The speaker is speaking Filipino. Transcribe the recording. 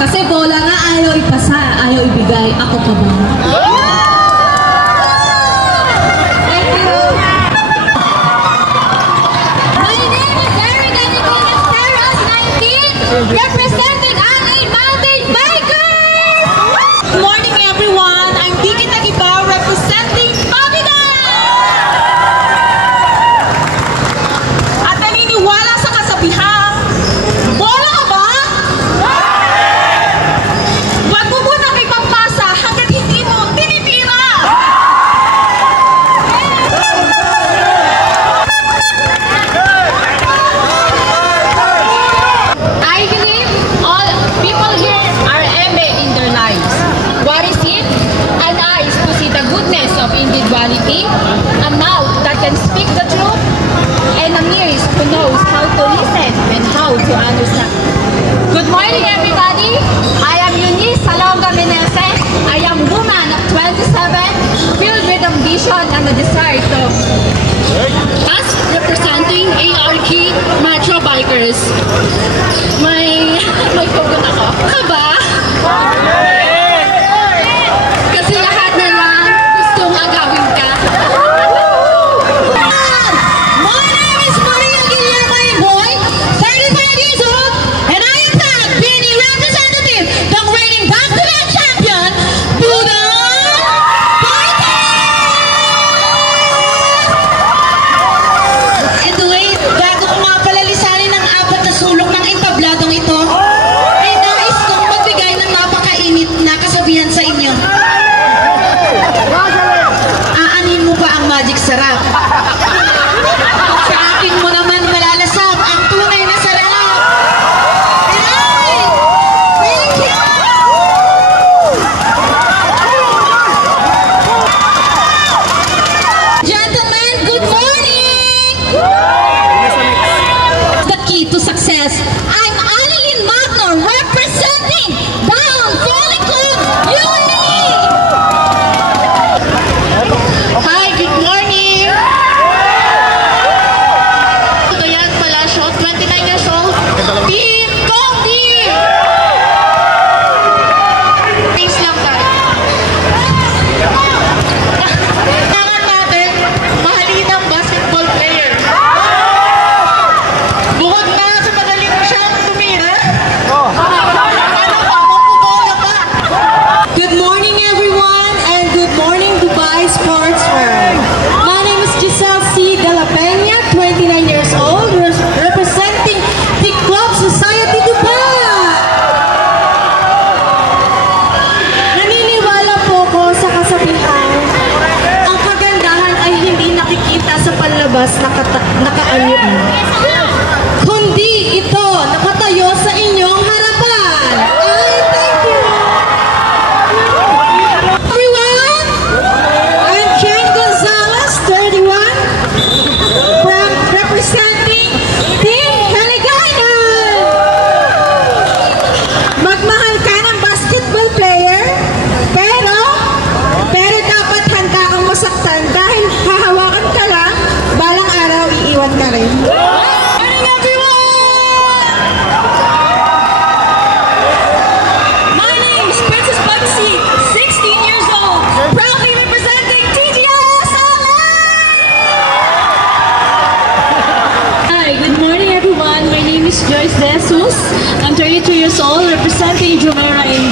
Kasi bola nga ayaw ipasa, ayaw ibigay. Ako pa ba? Thank you. My name is Erica Nicolas Terras, 19, representing Angay Mountain Bikers! Good morning everyone, I'm Vicky Tagibaw, representing Pabidan! At naniniwala sa kasabihan, bola ka ba? Wag mo munang ipapasa hanggat hindi mo tinitira! I believe all people here are eme in their lives. What is it? An eyes to see the goodness of individuality, a mouth that can speak the truth, and an ears who knows how to listen and how to understand. Good morning everybody! I am Eunice Salonga Meneses. I am woman of 27, filled with ambition and a desire to us representing ARK Metro Bikers. May pugot ako. Kaba? Kasi lahat na lang gustong agawin ka. My name is Maria Guillermo Boy, 35 years old, and I am proud being a representative ng reigning back-to-back champion, Budang Bikers! And wait, bago ko nga pala lisanin ang 4 na sulok ng entabladong ito, ay nais kong magbigay ng napakainit na kasabihan sa inyo. Aanin mo pa ang magic sarap. Sa akin mo naman malalasap ang tunay na sarap. Ay! Thank you! Gentlemen, good morning! The key to success. I'm Annalyn Magno, representing Down Volley Club Unity! Hi, good morning! Dayan Palacio, 29 years old. Team Combi! Peace lang tayo. Kailangan natin mahalin ang basketball player. Bukod na sa magaling mo siyang tumira. Ano pa? Mapubola pa. Good morning everyone and good morning Dubai Sports World. My name is Giselle C. De La Peña, 29 years old, representing the Club Society Dubai. Naniniwala po ko sa kasabihan, ang kagandahan ay hindi nakikita sa panlabas na nakaanyuan, kundi ito nakatayo sa inyong harapan. Ay, thank you! Everyone, I'm Jen Gonzalez, 31, from representing Team Caligayan. Magmahal ka ng basketball player, pero dapat handa kang masaktan dahil hahawakan ka lang, balang araw iiwan ka rin. Morning everyone! My name is Princess Bugsy, 16 years old, proudly representing TGS Hi, good morning everyone. My name is Joyce De Jesus. I'm 32 years old, representing Jumeirah in